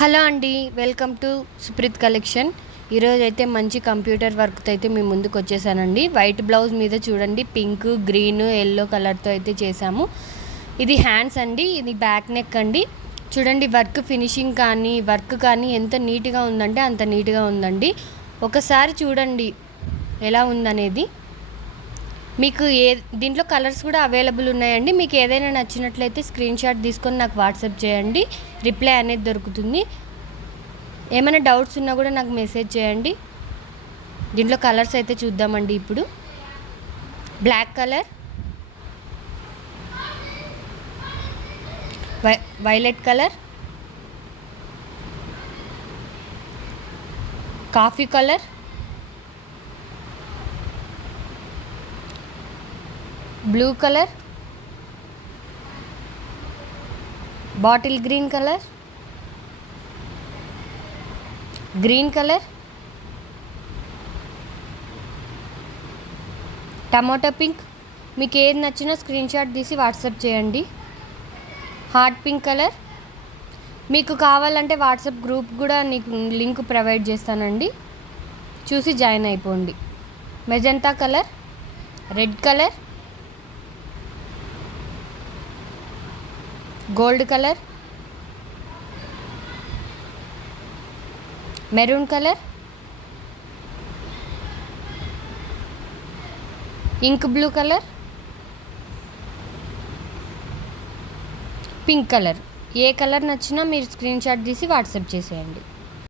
Hello అండి, welcome to Supreet collection. ఈరోజు అయితే మంచి కంప్యూటర్ వర్క్తో అయితే మీ ముందుకు వచ్చేసానండి. వైట్ బ్లౌజ్ మీద చూడండి పింక్, గ్రీన్, ఎల్లో కలర్తో అయితే చేసాము. ఇది హ్యాండ్స్ అండి, ఇది బ్యాక్ నెక్ అండి. చూడండి వర్క్ ఫినిషింగ్ కానీ వర్క్ కానీ ఎంత నీట్గా ఉందంటే అంత నీట్గా ఉందండి. ఒకసారి చూడండి ఎలా ఉందనేది. మీకు దీంట్లో కలర్స్ కూడా అవైలబుల్ ఉన్నాయండి. మీకు ఏదైనా నచ్చినట్లయితే స్క్రీన్ షాట్ తీసుకొని నాకు వాట్సాప్ చేయండి, రిప్లై అనేది దొరుకుతుంది. ఏమైనా డౌట్స్ ఉన్నా కూడా నాకు మెసేజ్ చేయండి. దీంట్లో కలర్స్ అయితే చూద్దామండి. ఇప్పుడు black colour, violet colour, coffee colour, blue colour, bottle green colour, green colour, tomato pink. మీకు ఏది నచ్చినా స్క్రీన్ షాట్ తీసి వాట్సాప్ చేయండి. Hot pink colour. మీకు కావాలంటే వాట్సాప్ గ్రూప్ కూడా నీకు లింక్ ప్రొవైడ్ చేస్తానండి, చూసి జాయిన్ అయిపోండి. Magenta colour, red colour, gold colour, maroon colour, ink blue colour, pink colour. ఏ కలర్ నచ్చినా మీరు స్క్రీన్ షాట్ తీసి వాట్సాప్ చేసేయండి.